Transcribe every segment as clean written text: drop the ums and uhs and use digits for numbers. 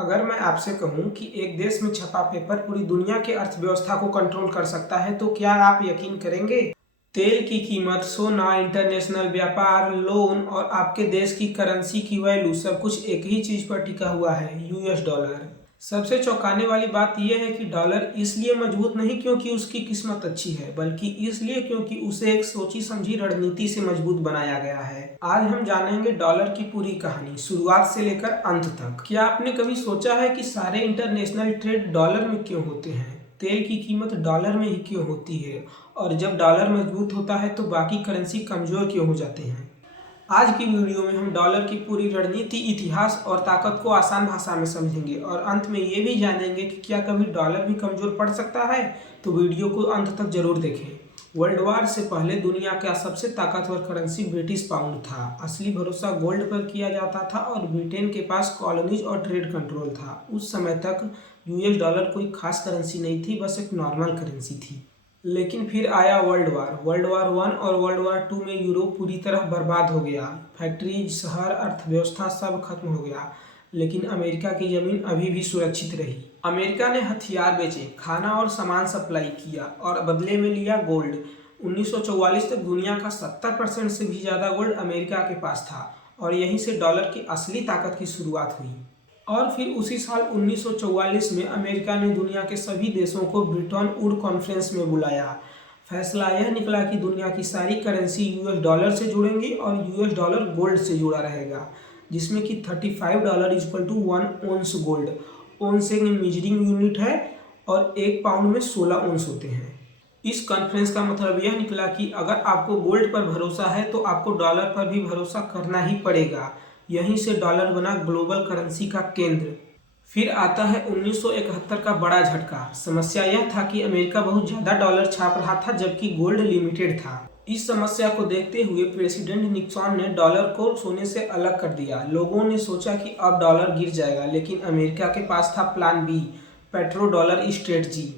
अगर मैं आपसे कहूं कि एक देश में छपा पेपर पूरी दुनिया की अर्थव्यवस्था को कंट्रोल कर सकता है तो क्या आप यकीन करेंगे? तेल की कीमत, सोना, इंटरनेशनल व्यापार, लोन और आपके देश की करेंसी की वैल्यू सब कुछ एक ही चीज पर टिका हुआ है, यूएस डॉलर। सबसे चौंकाने वाली बात यह है कि डॉलर इसलिए मजबूत नहीं क्योंकि उसकी किस्मत अच्छी है, बल्कि इसलिए क्योंकि उसे एक सोची समझी रणनीति से मजबूत बनाया गया है। आज हम जानेंगे डॉलर की पूरी कहानी, शुरुआत से लेकर अंत तक। क्या आपने कभी सोचा है कि सारे इंटरनेशनल ट्रेड डॉलर में क्यों होते हैं? तेल की कीमत डॉलर में ही क्यों होती है? और जब डॉलर मजबूत होता है तो बाकी करेंसी कमजोर क्यों हो जाते हैं? आज की वीडियो में हम डॉलर की पूरी रणनीति, इतिहास और ताकत को आसान भाषा में समझेंगे और अंत में ये भी जानेंगे कि क्या कभी डॉलर भी कमजोर पड़ सकता है। तो वीडियो को अंत तक जरूर देखें। वर्ल्ड वार से पहले दुनिया का सबसे ताकतवर करेंसी ब्रिटिश पाउंड था। असली भरोसा गोल्ड पर किया जाता था और ब्रिटेन के पास कॉलोनीज और ट्रेड कंट्रोल था। उस समय तक यूएस डॉलर कोई खास करेंसी नहीं थी, बस एक नॉर्मल करेंसी थी। लेकिन फिर आया वर्ल्ड वार वन और वर्ल्ड वार टू में यूरोप पूरी तरह बर्बाद हो गया। फैक्ट्रीज, शहर, अर्थव्यवस्था सब खत्म हो गया। लेकिन अमेरिका की जमीन अभी भी सुरक्षित रही। अमेरिका ने हथियार बेचे, खाना और सामान सप्लाई किया और बदले में लिया गोल्ड। 1944 तक दुनिया का 70% से भी ज़्यादा गोल्ड अमेरिका के पास था और यहीं से डॉलर की असली ताकत की शुरुआत हुई। और फिर उसी साल 1944 में अमेरिका ने दुनिया के सभी देशों को ब्रिटन वुड कॉन्फ्रेंस में बुलाया। फैसला यह निकला कि दुनिया की सारी करेंसी यूएस डॉलर से जुड़ेंगी और यूएस डॉलर गोल्ड से जुड़ा रहेगा, जिसमें कि $35 इक्वल टू 1 ओंस गोल्ड। ओंस एक मेजरिंग यूनिट है और एक पाउंड में 16 ओंस होते हैं। इस कॉन्फ्रेंस का मतलब यह निकला कि अगर आपको गोल्ड पर भरोसा है तो आपको डॉलर पर भी भरोसा करना ही पड़ेगा। यहीं से डॉलर बना ग्लोबल करेंसी का केंद्र। फिर आता है 1971 का बड़ा झटका। समस्या यह था कि अमेरिका बहुत ज़्यादा डॉलर छाप रहा था जबकि गोल्ड लिमिटेड था। इस समस्या को देखते हुए प्रेसिडेंट निक्सन ने डॉलर को सोने से अलग कर दिया। लोगों ने सोचा कि अब डॉलर गिर जाएगा, लेकिन अमेरिका के पास था plan B, petro dollar strategy.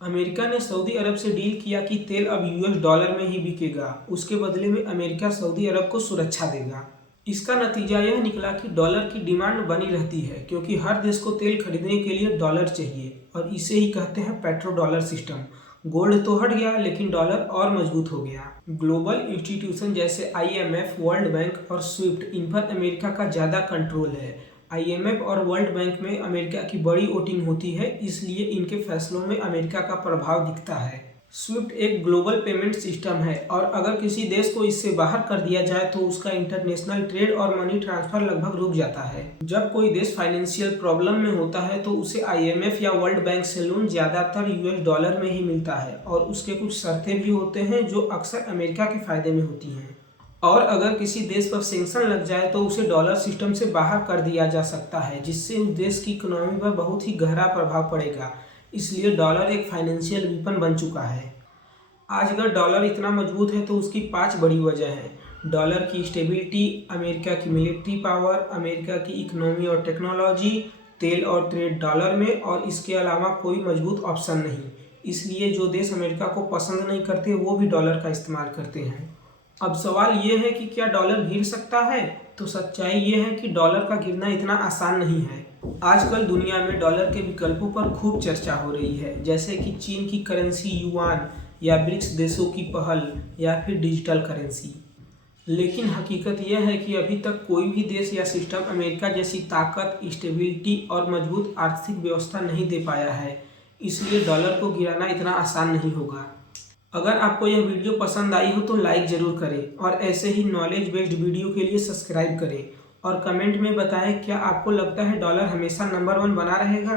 America ने सऊदी अरब से डील किया कि तेल अब यूएस डॉलर में ही बिकेगा। उसके बदले में अमेरिका सऊदी अरब को सुरक्षा देगा। इसका नतीजा यह निकला कि डॉलर की डिमांड बनी रहती है क्योंकि हर देश को तेल खरीदने के लिए डॉलर चाहिए और इसे ही कहते हैं पेट्रो डॉलर सिस्टम। गोल्ड तो हट गया लेकिन डॉलर और मजबूत हो गया। ग्लोबल इंस्टीट्यूशन जैसे आईएमएफ, वर्ल्ड बैंक और स्विफ्ट, इन पर अमेरिका का ज़्यादा कंट्रोल है। आईएमएफ और वर्ल्ड बैंक में अमेरिका की बड़ी वोटिंग होती है, इसलिए इनके फैसलों में अमेरिका का प्रभाव दिखता है। स्विफ्ट एक ग्लोबल पेमेंट सिस्टम है और अगर किसी देश को इससे बाहर कर दिया जाए तो उसका इंटरनेशनल ट्रेड और मनी ट्रांसफर लगभग रुक जाता है। जब कोई देश फाइनेंशियल प्रॉब्लम में होता है तो उसे आईएमएफ या वर्ल्ड बैंक से लोन ज़्यादातर यूएस डॉलर में ही मिलता है और उसके कुछ शर्तें भी होते हैं जो अक्सर अमेरिका के फायदे में होती हैं। और अगर किसी देश पर सैंक्शन लग जाए तो उसे डॉलर सिस्टम से बाहर कर दिया जा सकता है, जिससे उस देश की इकोनॉमी पर बहुत ही गहरा प्रभाव पड़ेगा। इसलिए डॉलर एक फाइनेंशियल वीपन बन चुका है। आज अगर डॉलर इतना मजबूत है तो उसकी 5 बड़ी वजह हैं। डॉलर की स्टेबिलिटी, अमेरिका की मिलिट्री पावर, अमेरिका की इकोनॉमी और टेक्नोलॉजी, तेल और ट्रेड डॉलर में, और इसके अलावा कोई मजबूत ऑप्शन नहीं। इसलिए जो देश अमेरिका को पसंद नहीं करते वो भी डॉलर का इस्तेमाल करते हैं। अब सवाल ये है कि क्या डॉलर गिर सकता है? तो सच्चाई ये है कि डॉलर का गिरना इतना आसान नहीं है। आजकल दुनिया में डॉलर के विकल्पों पर खूब चर्चा हो रही है, जैसे कि चीन की करेंसी युआन या ब्रिक्स देशों की पहल या फिर डिजिटल करेंसी। लेकिन हकीकत यह है कि अभी तक कोई भी देश या सिस्टम अमेरिका जैसी ताकत, स्टेबिलिटी और मजबूत आर्थिक व्यवस्था नहीं दे पाया है। इसलिए डॉलर को गिराना इतना आसान नहीं होगा। अगर आपको यह वीडियो पसंद आई हो तो लाइक ज़रूर करें और ऐसे ही नॉलेज बेस्ड वीडियो के लिए सब्सक्राइब करें और कमेंट में बताएं क्या आपको लगता है डॉलर हमेशा नंबर 1 बना रहेगा।